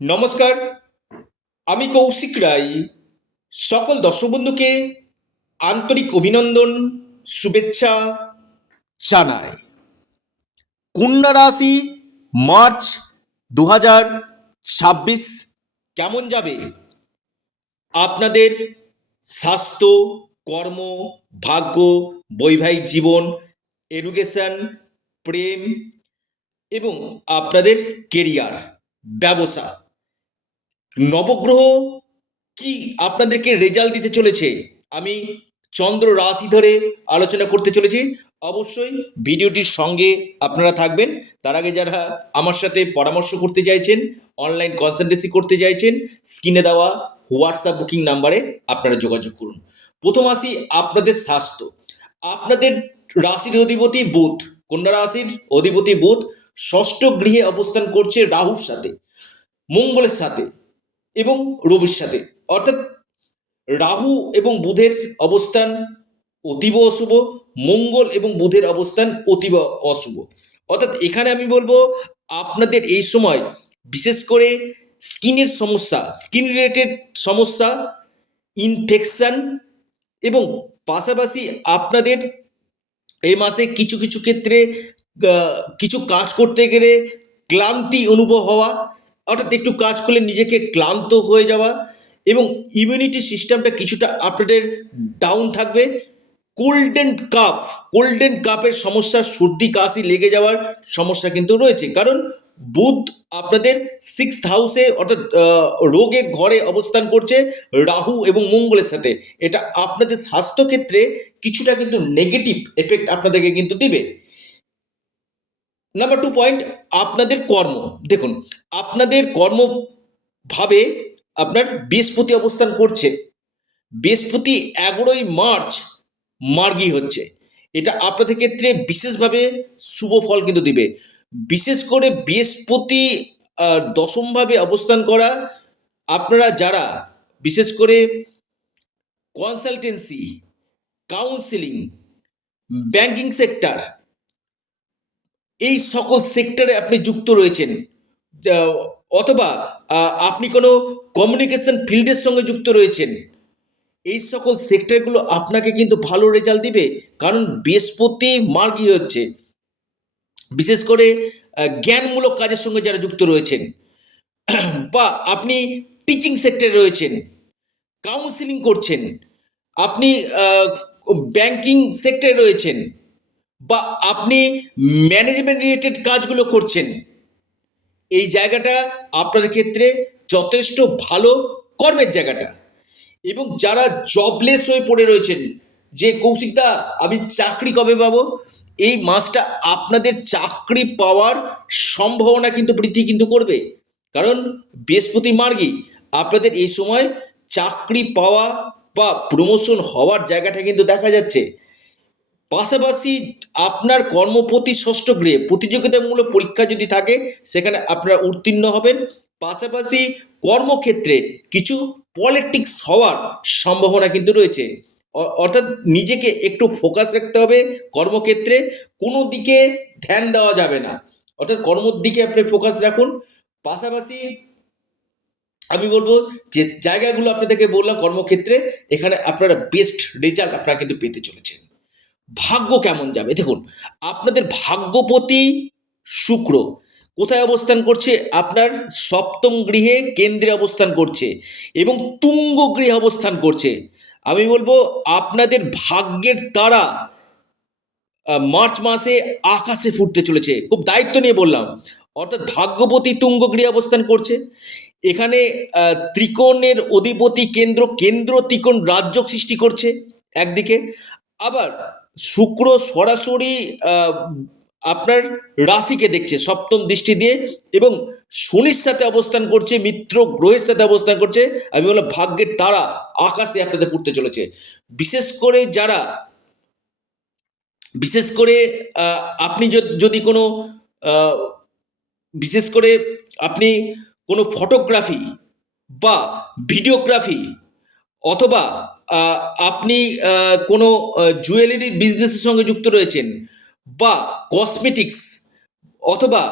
নমস্কার, আমি কৌশিক রায়। সকল দর্শক বন্ধুকে আন্তরিক অভিনন্দন, শুভেচ্ছা জানাই। কন্যা রাশি মার্চ 2026 কেমন যাবে? আপনাদের স্বাস্থ্য, কর্ম, ভাগ্য, বৈবাহিক জীবন, এডুকেশন, প্রেম এবং আপনাদের কেরিয়ার, ব্যবসা, নবগ্রহ কি আপনাদেরকে রেজাল্ট দিতে চলেছে, আমি চন্দ্র রাশি ধরে আলোচনা করতে চলেছি। অবশ্যই ভিডিওটির সঙ্গে আপনারা থাকবেন। তার আগে যারা আমার সাথে পরামর্শ করতে চাইছেন, অনলাইন কনসালটেন্সি করতে চাইছেন, স্ক্রিনে দেওয়া হোয়াটসঅ্যাপ বুকিং নাম্বারে আপনারা যোগাযোগ করুন। প্রথম আসি আপনাদের স্বাস্থ্য। আপনাদের রাশির অধিপতি বুধ, কন্যা রাশির অধিপতি বুধ ষষ্ঠ গৃহে অবস্থান করছে রাহুর সাথে, মঙ্গলের সাথে এবং রবির সাথে। অর্থাৎ রাহু এবং বুধের অবস্থান অতীব অশুভ, মঙ্গল এবং বুধের অবস্থান অতীব অশুভ। অর্থাৎ এখানে আমি বলবো আপনাদের এই সময় বিশেষ করে স্কিনের সমস্যা, স্কিন রিলেটেড সমস্যা, ইনফেকশন এবং পাশাপাশি আপনাদের এই মাসে কিছু কিছু ক্ষেত্রে কিছু কাজ করতে গেলে ক্লান্তি অনুভব হওয়া, অর্থাৎ একটু কাজ করলে নিজেকে ক্লান্ত হয়ে যাওয়া এবং ইমিউনিটি সিস্টেমটা কিছুটা আপনাদের ডাউন থাকবে। কোল্ডেন কাপের সমস্যা, সর্দি কাশি লেগে যাওয়ার সমস্যা কিন্তু রয়েছে, কারণ বুধ আপনাদের 6th হাউসে অর্থাৎ রোগের ঘরে অবস্থান করছে রাহু এবং মঙ্গলের সাথে। এটা আপনাদের স্বাস্থ্যক্ষেত্রে কিছুটা কিন্তু নেগেটিভ এফেক্ট আপনাদেরকে কিন্তু দিবে। নাম্বার 2 পয়েন্ট, আপনাদের কর্ম। দেখুন, আপনাদের কর্মভাবে আপনার বৃহস্পতি অবস্থান করছে। বৃহস্পতি 11ই মার্চ মার্গী হচ্ছে। এটা আপনাদের ক্ষেত্রে বিশেষভাবে শুভ ফল কিন্তু দিবে। বিশেষ করে বৃহস্পতি দশমভাবে অবস্থান করা, আপনারা যারা বিশেষ করে কনসালটেন্সি, কাউন্সিলিং, ব্যাংকিং সেক্টর, এই সকল সেক্টরে আপনি যুক্ত রয়েছেন, অথবা আপনি কোনো কমিউনিকেশন ফিল্ডের সঙ্গে যুক্ত রয়েছেন, এই সকল সেক্টরগুলো আপনাকে কিন্তু ভালো রেজাল্ট দিবে, কারণ বৃহস্পতি মার্গী হচ্ছে। বিশেষ করে জ্ঞানমূলক কাজের সঙ্গে যারা যুক্ত রয়েছেন, বা আপনি টিচিং সেক্টরে রয়েছেন, কাউন্সিলিং করছেন, আপনি ব্যাংকিং সেক্টরে রয়েছেন, বা আপনি ম্যানেজমেন্ট রিলেটেড কাজগুলো করছেন, এই জায়গাটা আপনাদের ক্ষেত্রে যথেষ্ট ভালো কর্মের জায়গাটা। এবং যারা জবলেস হয়ে পড়ে রয়েছেন, যে কৌশিকদা আমি চাকরি কবে পাবো, এই মাসটা আপনাদের চাকরি পাওয়ার সম্ভাবনা কিন্তু বৃদ্ধি কিন্তু করবে, কারণ বৃহস্পতি মার্গী আপনাদের এই সময় চাকরি পাওয়া বা প্রমোশন হওয়ার জায়গাটা কিন্তু দেখা যাচ্ছে। পাশাপাশি আপনার কর্মপতি ষষ্ঠ গৃহে প্রতিযোগিতামূলক পরীক্ষা যদি থাকে, সেখানে আপনারা উত্তীর্ণ হবেন। পাশাপাশি কর্মক্ষেত্রে কিছু পলিটিক্স হওয়ার সম্ভাবনা কিন্তু রয়েছে। অর্থাৎ নিজেকে একটু ফোকাস রাখতে হবে কর্মক্ষেত্রে, কোনো দিকে ধ্যান দেওয়া যাবে না, অর্থাৎ কর্মর দিকে আপনি ফোকাস রাখুন। পাশাপাশি আমি বলবো যে জায়গাগুলো আপনাদেরকে বললাম কর্মক্ষেত্রে, এখানে আপনারা বেস্ট রেজাল্ট আপনারা কিন্তু পেতে চলেছেন। ভাগ্য কেমন যাবে? দেখুন, আপনাদের ভাগ্যপতি শুক্র কোথায় অবস্থান করছে? আপনার সপ্তম গৃহে কেন্দ্রে অবস্থান করছে এবং তুঙ্গ গৃহে অবস্থান করছে। আমি বলবো আপনাদের ভাগ্যের তারা মার্চ মাসে আকাশে ফুটতে চলেছে, খুব দায়িত্ব নিয়ে বললাম। অর্থাৎ ভাগ্যপতি তুঙ্গ গৃহে অবস্থান করছে। এখানে ত্রিকোণের অধিপতি কেন্দ্র, কেন্দ্র ত্রিকোণ রাজ্য সৃষ্টি করছে একদিকে, আবার শুক্র সরাসরি আপনার রাশিকে দেখছে সপ্তম দৃষ্টি দিয়ে, এবং শনির সাথে অবস্থান করছে, মিত্র গ্রহের সাথে অবস্থান করছে। আমি বললাম ভাগ্যের তারা আকাশে আপনাদের পড়তে চলেছে। বিশেষ করে যারা, বিশেষ করে আপনি যদি কোনো আহ, বিশেষ করে আপনি কোনো ফটোগ্রাফি বা ভিডিওগ্রাফি, অথবা আপনি কোনো জুয়েলারি বিজনেসের সঙ্গে যুক্ত রয়েছেন, বা কসমেটিক্স, অথবা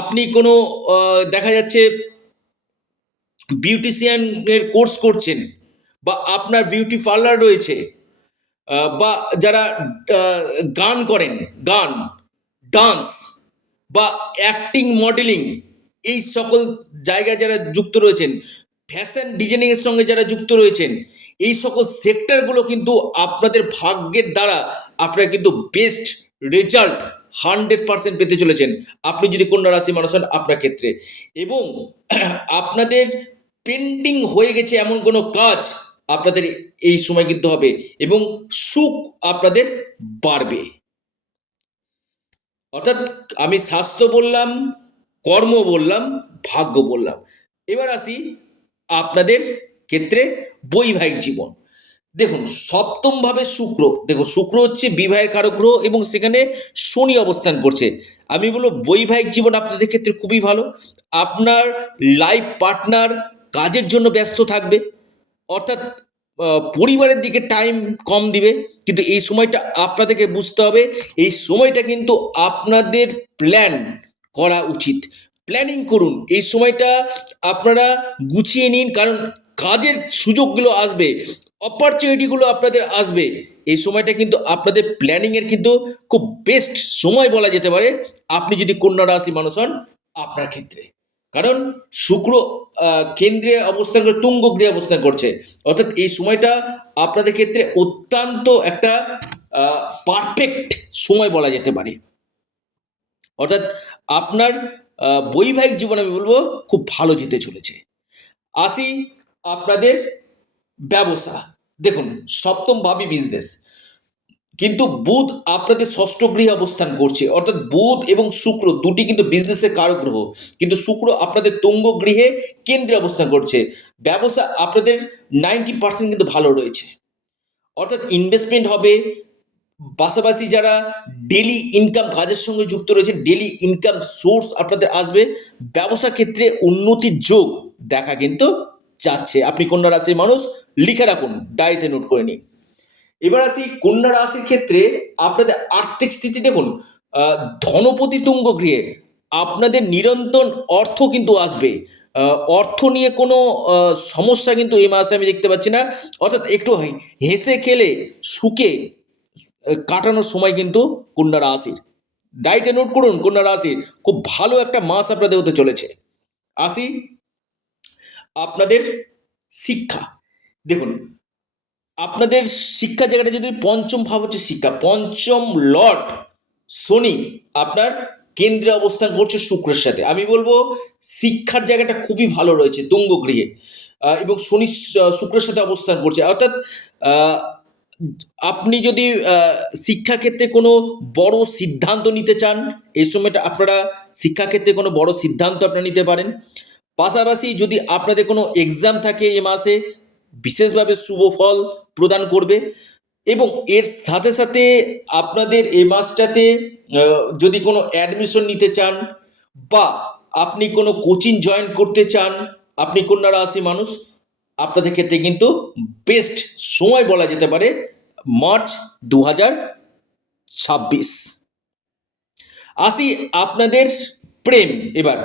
আপনি কোনো দেখা যাচ্ছে বিউটিশিয়ানের কোর্স করছেন, বা আপনার বিউটি পার্লার রয়েছে, বা যারা গান করেন, গান, ডান্স বা অ্যাক্টিং, মডেলিং, এই সকল জায়গায় যারা যুক্ত রয়েছেন, ফ্যাশন ডিজাইনিংয়ের সঙ্গে যারা যুক্ত রয়েছেন, এই সকল সেক্টরগুলো কিন্তু আপনাদের ভাগ্যের দ্বারা আপনারা কিন্তু বেস্ট রেজাল্ট 100% পেতে চলেছেন, আপনি যদি কন্যা রাশি মানুষ হন আপনার ক্ষেত্রে। এবং আপনাদের পেন্ডিং হয়ে গেছে এমন কোনো কাজ আপনাদের এই সময় কিন্তু হবে, এবং সুখ আপনাদের বাড়বে। অর্থাৎ আমি স্বাস্থ্য বললাম, কর্ম বললাম, ভাগ্য বললাম। এবার আসি আপনাদের ক্ষেত্রে বৈবাহিক জীবন। দেখুন, সপ্তম ভাবে শুক্র, দেখুন শুক্র হচ্ছে বিবাহের কারক গ্রহ এবং সেখানে শনি অবস্থান করছে। আমি বলবো বৈবাহিক জীবন আপনাদের ক্ষেত্রে খুবই ভালো। আপনার লাইফ পার্টনার কাজের জন্য ব্যস্ত থাকবে, অর্থাৎ পরিবারের দিকে টাইম কম দিবে। কিন্তু এই সময়টা আপনাদেরকে বুঝতে হবে, এই সময়টা কিন্তু আপনাদের প্ল্যান করা উচিত, প্ল্যানিং করুন এই সময়টা, আপনারা গুছিয়ে নিন, কারণ কাজের সুযোগগুলো আসবে, অপরচুনিটিগুলো আপনাদের আসবে। এই সময়টা কিন্তু আপনাদের প্ল্যানিংয়ের কিন্তু খুব বেস্ট সময় বলা যেতে পারে, আপনি যদি কন্যা রাশি মানুষ হন আপনার ক্ষেত্রে। কারণ শুক্র কেন্দ্রে অবস্থান করে তুঙ্গ গৃহে অবস্থান করছে, অর্থাৎ এই সময়টা আপনাদের ক্ষেত্রে অত্যন্ত একটা পারফেক্ট সময় বলা যেতে পারে। অর্থাৎ আপনার বৈবাহিক জীবন আমি বলবো খুব ভালো যেতে চলেছে। আসি আপনাদের ব্যবসা। দেখুন, সপ্তম ভাবী বিজনেস, কিন্তু বুধ আপনাদের ষষ্ঠ গৃহে অবস্থান করছে, অর্থাৎ বুধ এবং শুক্র দুটি কিন্তু বিজনেসের কারক গ্রহ, কিন্তু শুক্র আপনাদের তুঙ্গ গৃহে কেন্দ্রে অবস্থান করছে। ব্যবসা আপনাদের 90% কিন্তু ভালো রয়েছে, অর্থাৎ ইনভেস্টমেন্ট হবে। পাশাপাশি যারা ডেলি ইনকাম কাজের সঙ্গে যুক্ত রয়েছে, ডেলি ইনকাম সোর্স আপনাদের আসবে। ব্যবসা ক্ষেত্রে উন্নতির যোগ দেখা কিন্তু যাচ্ছে। আপনি কন্যা রাশির মানুষ লিখে রাখুন, ডায়েরিতে নোট করে নিন। এবার আসি কন্যা রাশির ক্ষেত্রে আপনাদের আর্থিক স্থিতি। দেখুন, ধনপতি তুঙ্গ গৃহে আপনাদের নিরন্তর অর্থ কিন্তু আসবে, অর্থ নিয়ে কোনো সমস্যা কিন্তু এই মাসে আমি দেখতে পাচ্ছি না। অর্থাৎ একটু হেসে খেলে সুখে কাটানোর সময় কিন্তু কন্যা রাশির, ডায়েরিতে নোট করুন, কন্যা রাশির খুব ভালো একটা মাস আপনাদের হতে চলেছে। আসি আপনাদের শিক্ষা। দেখুন, আপনাদের শিক্ষা জায়গাটা যদি পঞ্চম ভাব হচ্ছে শিক্ষা, পঞ্চম লর্ড শনি আপনার কেন্দ্রে অবস্থান করছে শুক্রের সাথে। আমি বলবো শিক্ষার জায়গাটা খুবই ভালো রয়েছে তুঙ্গ গৃহে, এবং শনি শুক্রের সাথে অবস্থান করছে। অর্থাৎ আহ, আপনি যদি শিক্ষাক্ষেত্রে কোনো বড় সিদ্ধান্ত নিতে চান, এই সময়টা আপনারা শিক্ষাক্ষেত্রে কোনো বড় সিদ্ধান্ত আপনারা নিতে পারেন। পাশাপাশি যদি আপনাদের কোনো এক্সাম থাকে এ মাসে, বিশেষভাবে শুভ ফল প্রদান করবে। এবং এর সাথে সাথে আপনাদের এ মাসটাতে যদি কোনো অ্যাডমিশন নিতে চান, বা আপনি কোনো কোচিং জয়েন করতে চান, আপনি কন্যা রাশি মানুষ, আপনাদের ক্ষেত্রে কিন্তু বেস্ট সময় বলা যেতে পারে মার্চ 2026। আসি আপনাদের প্রেম। এবার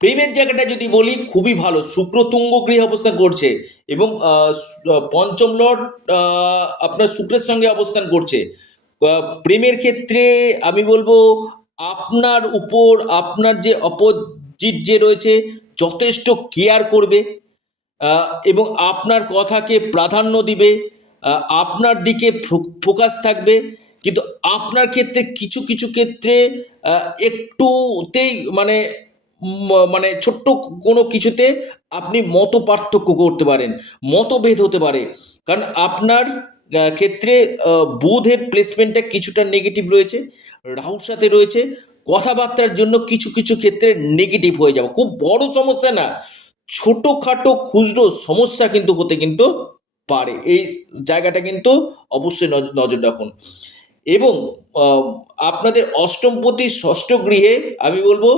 প্রেমের জায়গাটা যদি বলি খুবই ভালো, শুক্র তুঙ্গ গৃহে অবস্থান করছে, এবং পঞ্চম লর্ড আপনার শুক্রের সঙ্গে অবস্থান করছে। প্রেমের ক্ষেত্রে আমি বলবো আপনার উপর আপনার যে অপোজিট যে রয়েছে যথেষ্ট কেয়ার করবে, এবং আপনার কথাকে প্রাধান্য দিবে, আপনার দিকে ফোকাস থাকবে। কিন্তু আপনার ক্ষেত্রে কিছু কিছু ক্ষেত্রে একটুতেই মানে মানে ছোট্ট কোনো কিছুতে আপনি মত পার্থক্য করতে পারেন, মতভেদ হতে পারে। কারণ আপনার ক্ষেত্রে বুধের প্লেসমেন্টটা কিছুটা নেগেটিভ রয়েছে, রাহুর সাথে রয়েছে, কথাবার্তার জন্য কিছু কিছু ক্ষেত্রে নেগেটিভ হয়ে যাবে। খুব বড় সমস্যা না, ছোটোখাটো খুচরো সমস্যা কিন্তু হতে কিন্তু পারে, এই জায়গাটা কিন্তু অবশ্যই নজর রাখুন। এবং আহ, আপনাদের অষ্টমপতি ষষ্ঠ গৃহে আমি বলবো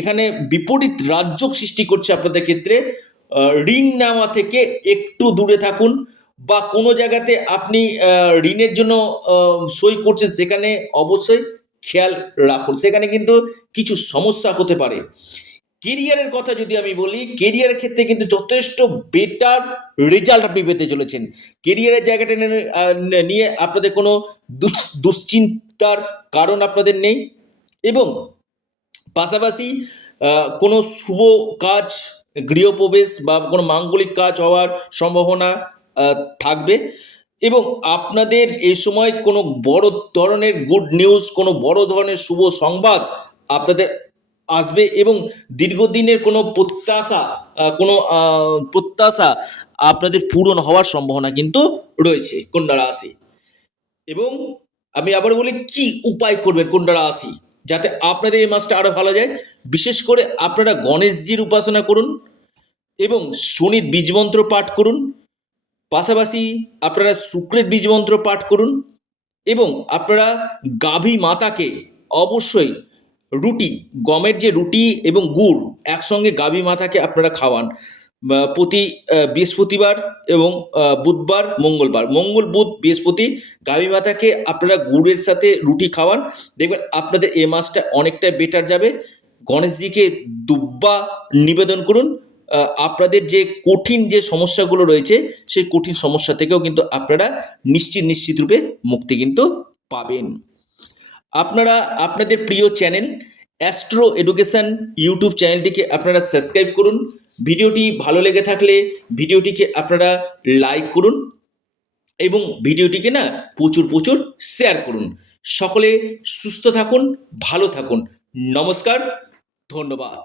এখানে বিপরীত রাজ্য সৃষ্টি করছে আপনাদের ক্ষেত্রে। ঋণ নেওয়া থেকে একটু দূরে থাকুন, বা কোনো জায়গাতে আপনি ঋণের জন্য সই করছেন সেখানে অবশ্যই খেয়াল রাখুন, সেখানে কিন্তু কিছু সমস্যা হতে পারে। কেরিয়ারের কথা যদি আমি বলি, কেরিয়ারের ক্ষেত্রে কিন্তু যথেষ্ট বেটার রেজাল্ট আপনি পেতে চলেছেন। কেরিয়ারের জায়গাটা নিয়ে আপনাদের কোনো দুশ্চিন্তার কারণ আপনাদের নেই, এবং পাশাপাশি কোনো শুভ কাজ, গৃহপ্রবেশ বা কোনো মাঙ্গলিক কাজ হওয়ার সম্ভাবনা থাকবে, এবং আপনাদের এই সময় কোনো বড় ধরনের গুড নিউজ, কোনো বড় ধরনের শুভ সংবাদ আপনাদের আসবে, এবং দীর্ঘদিনের কোনো প্রত্যাশা আপনাদের পূরণ হওয়ার সম্ভাবনা কিন্তু রয়েছে কন্যা রাশি। এবং আমি আবার বলি, কি উপায় করবেন কন্যা রাশি যাতে আপনাদের এই মাসটা আরো ভালো যায়? বিশেষ করে আপনারা গণেশজির উপাসনা করুন এবং শনির বীজমন্ত্র পাঠ করুন, পাশাপাশি আপনারা শুক্রের বীজমন্ত্র পাঠ করুন, এবং আপনারা গাভী মাতাকে অবশ্যই রুটি, গমের যে রুটি এবং গুড় একসঙ্গে গাভী মাতাকে আপনারা খাওয়ান প্রতি বৃহস্পতিবার এবং বুধবার, মঙ্গল বুধ বৃহস্পতি গাভী মাতাকে আপনারা গুড়ের সাথে রুটি খাওয়ান। দেখবেন আপনাদের এ মাসটা অনেকটাই বেটার যাবে। গণেশজিকে দুব্বা নিবেদন করুন। আপনাদের যে কঠিন যে সমস্যাগুলো রয়েছে সেই কঠিন সমস্যা থেকেও কিন্তু আপনারা নিশ্চিত রূপে মুক্তি কিন্তু পাবেন। আপনারা আপনাদের প্রিয় চ্যানেল অ্যাস্ট্রো এডুকেশন ইউটিউব চ্যানেলটিকে আপনারা সাবস্ক্রাইব করুন। ভিডিওটি ভালো লেগে থাকলে ভিডিওটিকে আপনারা লাইক করুন এবং ভিডিওটিকে না প্রচুর শেয়ার করুন। সকলে সুস্থ থাকুন, ভালো থাকুন। নমস্কার, ধন্যবাদ।